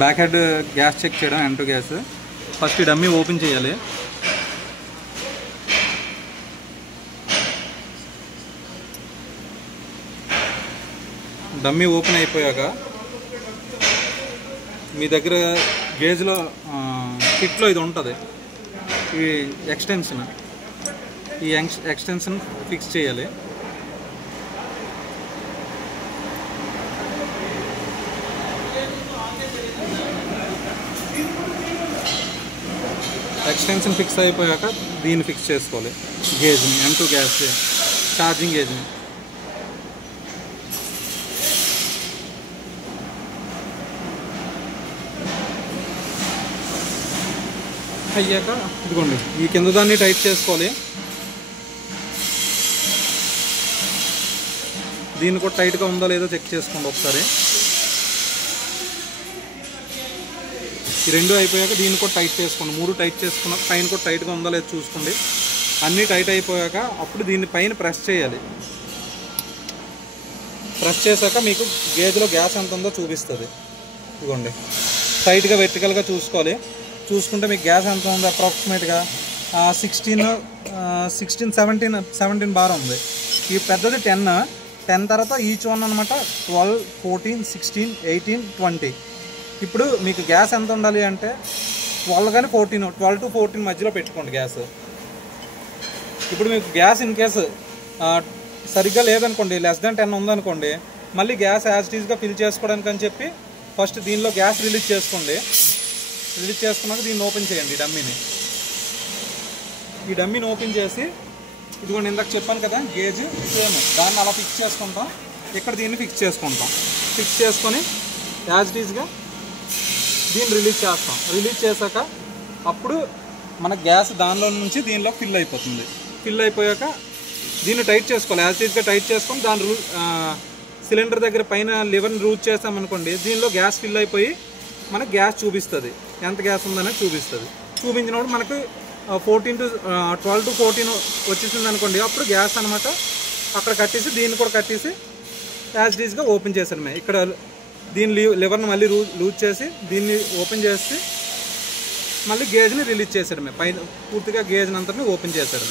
Back head gas check చేయడం M2 gas. First ఈ dummy open చేయాలి. డమ్మీ ఓపెన్ అయిపోయాక మీ దగ్గర గేజ్లో కిట్లో ఇది ఉంటుంది, ఈ ఎక్స్టెన్షన్, ఈ ఎక్స్టెన్షన్ ఫిక్స్ చేయాలి. ఎక్స్టెన్షన్ ఫిక్స్ అయిపోయాక దీన్ని ఫిక్స్ చేసుకోవాలి, గేజ్ని, M2 గ్యాస్ ఛార్జింగ్ గేజ్ని. అయ్యాక ఇదిగోండి ఈ కింద దాన్ని టైట్ చేసుకోవాలి. దీన్ని కూడా టైట్గా ఉందో లేదో చెక్ చేసుకోండి ఒకసారి. ఈ రెండు అయిపోయాక దీన్ని కూడా టైట్ చేసుకోండి. మూడు టైట్ చేసుకున్నాక పైన కూడా టైట్గా ఉందో లేదో చూసుకోండి. అన్నీ టైట్ అయిపోయాక అప్పుడు దీన్ని పైన ప్రెస్ చేయాలి. ప్రెస్ చేశాక మీకు గేజ్లో గ్యాస్ ఎంత ఉందో చూపిస్తుంది. ఇదిగోండి టైట్గా వెర్టికల్గా చూసుకోవాలి. చూసుకుంటే మీకు గ్యాస్ ఎంత ఉంది, అప్రాక్సిమేట్గా 17 బార్ ఉంది. ఈ పెద్దది 10 తర్వాత ఈచ్ వన్ అనమాట 12, 14, 16, 18, 20. ఇప్పుడు మీకు గ్యాస్ ఎంత ఉండాలి అంటే 12 కానీ 14, 12 to 14 మధ్యలో పెట్టుకోండి గ్యాస్. ఇప్పుడు మీకు గ్యాస్ ఇన్ కేసు సరిగ్గా లేదనుకోండి, లెస్ దాన్ 10 ఉందనుకోండి, మళ్ళీ గ్యాస్ యాజ్ ఇట్ ఈస్గా ఫిల్ చేసుకోవడానికి అని చెప్పి ఫస్ట్ దీనిలో గ్యాస్ రిలీజ్ చేసుకోండి. రిలీజ్ చేసుకున్నాక దీన్ని ఓపెన్ చేయండి డమ్మీని. ఈ డమ్మీని ఓపెన్ చేసి ఇదిగోండి ఇందాక చెప్పాను కదా గేజ్ సేమ్ దాన్ని అలా ఫిక్స్ చేసుకుంటాం. ఇక్కడ దీన్ని ఫిక్స్ చేసుకుంటాం. ఫిక్స్ చేసుకొని యాజ్ ఇట్ ఈస్గా దీన్ని రిలీజ్ చేస్తాం. రిలీజ్ చేశాక అప్పుడు మన గ్యాస్ దానిలో నుంచి దీనిలో ఫిల్ అయిపోతుంది. ఫిల్ అయిపోయాక దీన్ని టైట్ చేసుకోవాలి. యాజ్ ఇట్ ఈస్గా టైట్ చేసుకొని దాని సిలిండర్ దగ్గర పైన లివర్ని రూట్ చేస్తామనుకోండి, దీనిలో గ్యాస్ ఫిల్ అయిపోయి మనకు గ్యాస్ చూపిస్తుంది, ఎంత గ్యాస్ ఉందనేది చూపిస్తుంది. చూపించినప్పుడు మనకు 12 to 14 వచ్చేసింది అనుకోండి, అప్పుడు గ్యాస్ అనమాట అక్కడ కట్టేసి దీన్ని కూడా కట్టేసి యాజ్ ఇట్ ఈస్గా ఓపెన్ చేసాను. ఇక్కడ దీని లివర్ని మళ్ళీ లూజ్ చేసి దీన్ని ఓపెన్ చేసి మళ్ళీ గేజ్ని రిలీజ్ చేసాడు. పైన పూర్తిగా గేజ్ని అంతటిని ఓపెన్ చేశాడు.